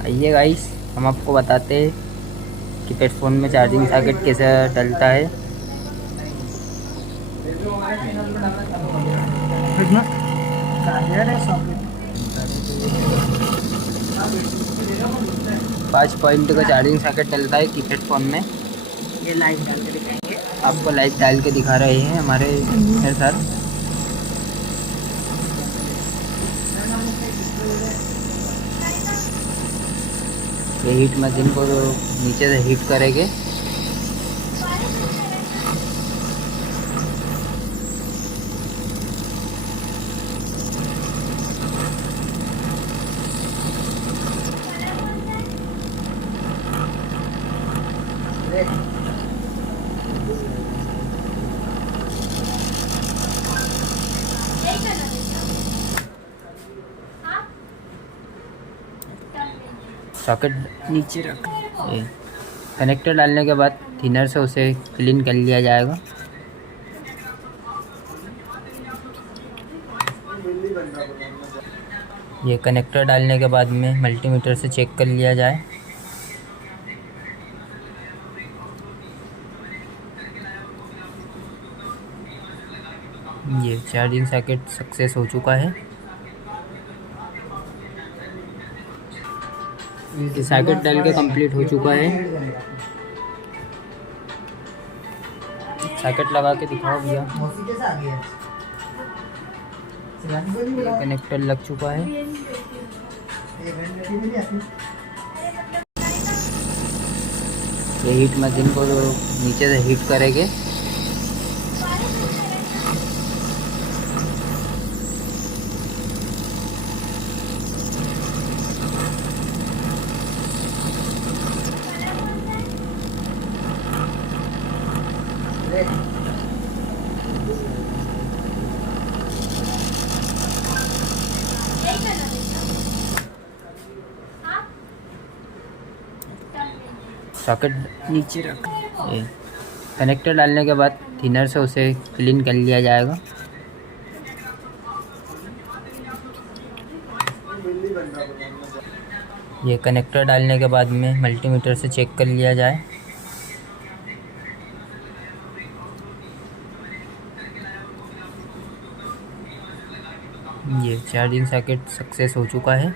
आइए गाइस, हम आपको बताते हैं कि पेट फ़ोन में चार्जिंग सॉकेट कैसे डलता है। कितना कार्य है सॉकेट। 5 पॉइंट का चार्जिंग सॉकेट डलता है कीपैड फ़ोन में। ये लाइव डाल के दिखाएंगे। आपको लाइव डाल के दिखा रहे हैं हमारे सर। ये हीट मशीन को नीचे से हीट करेंगे। सॉकेट नीचे रख। कनेक्टर डालने के बाद थिनर से उसे क्लीन कर लिया जाएगा। ये कनेक्टर डालने के बाद में मल्टीमीटर से चेक कर लिया जाए। ये चार्जिंग सॉकेट सक्सेस हो चुका है। सॉकेट डाल के कंप्लीट हो चुका है। सॉकेट लगा के दिखाओ भैया। ये कनेक्टर लग चुका है। ये हीट मशीन को नीचे से हीट करेंगे। सॉकेट नीचे रख। कनेक्टर डालने के बाद थिनर से उसे क्लीन कर लिया जाएगा। ये कनेक्टर डालने के बाद में मल्टीमीटर से चेक कर लिया जाए। ये चार्जिंग सॉकेट सक्सेस हो चुका है।